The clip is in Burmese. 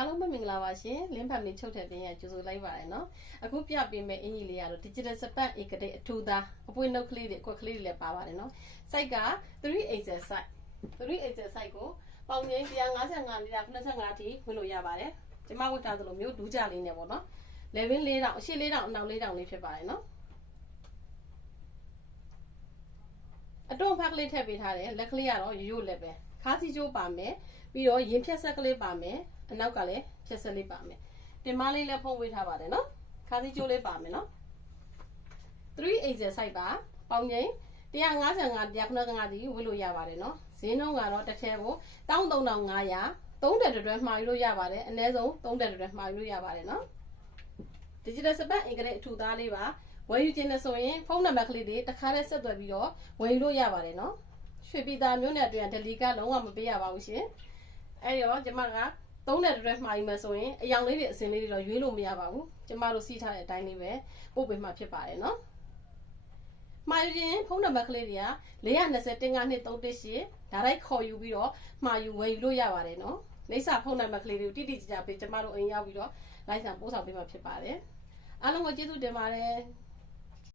အားလုံးပဲမင်္ဂလာပါရှင်လင်းဖတ်မင်းချုပ်ထက်တင်ရကြိုဆိုလိုက်ပါတယ်နော်အခုပြပေးမယ့်အင်ကြီးလေးကတော့ digital စပတ်ဧကတိအထူသားအပွင့်နှုတ်ကလေးတွေအကွက်ကလေးတွေလည်းပါပါတယ်နော် site က 3axel site 3axel site ကိုပေါင်ငင်း155လီတာ85ထိဝင်လို့ရပါတယ်ကျမဝတ်ထားသလိုမျိုးဒူးကြလေးနဲ့ပေါ့နော် level 4တောင်အရှိ4တောင်အနောက်4တောင်လေးဖြစ်ပါတယ်နော်အတွန်းဖက်ကလေးထည့်ပေးထားတယ်လက်ကလေးကတော့ရိုးရိုးလက်ပဲခါးစီကျိုးပါမယ်ပြီးတော့ရင်ဖြတ်ဆက်ကလေးပါမယ်အနောက်ကလည်းဖြတ်ဆက်လေးပါမယ်တင်မလေးလည်းဖုံးဝေးထားပါတယ်နော်ခါးစီကျိုးလေးပါမယ်နော် 3axel site ပါပေါင်ငိမ့်155 195ဒီဝယ်လို့ရပါတယ်နော်ဈေးနှုန်းကတော့တစ်ထည်ကို13500 3တက်တွဲမှာယူလို့ရပါတယ်အနည်းဆုံး3တက်တွဲမှာယူလို့ရပါတယ်နော် digital စပတ်အင်္ဂလိပ်အထူသားလေးပါဝယ်ယူခြင်းနဲ့ဆိုရင်ဖုန်းနံပါတ်ကလေးတွေတစ်ခါတည်းဆက်သွယ်ပြီးတော့ဝယ်ယူလို့ရပါတယ်နော်ရွှေပြည်သာမြို့နယ်အတွင်းဒလီကလုံးဝမပေးရပါဘူးရှင်အဲ့တော့ကျမက3တက်တွဲမှာယူမယ်ဆိုရင်အယောင်လေးတွေအစင်လေးတွေတော့ရွေးလို့မရပါဘူးကျမတို့စီးထားတဲ့အတိုင်းလေးပဲပို့ပေးမှဖြစ်ပါတယ်နော်မှာယူခြင်းဖုန်းနံပါတ်ကလေးတွေက420တင်က2 318ဒါလိုက်ခေါ်ယူပြီးတော့မှာယူဝယ်ယူလို့ရပါတယ်နော်လိပ်စာဖုန်းနံပါတ်ကလေးတွေကိုတိတိကျကျပေးကျမတို့အိမ်ရောက်ပြီးတော့လိုက်ဆောင်ပို့ဆောင်ပေးမှဖြစ်ပါတယ်အားလုံးကိုကျေးဇူးတင်ပါတယ်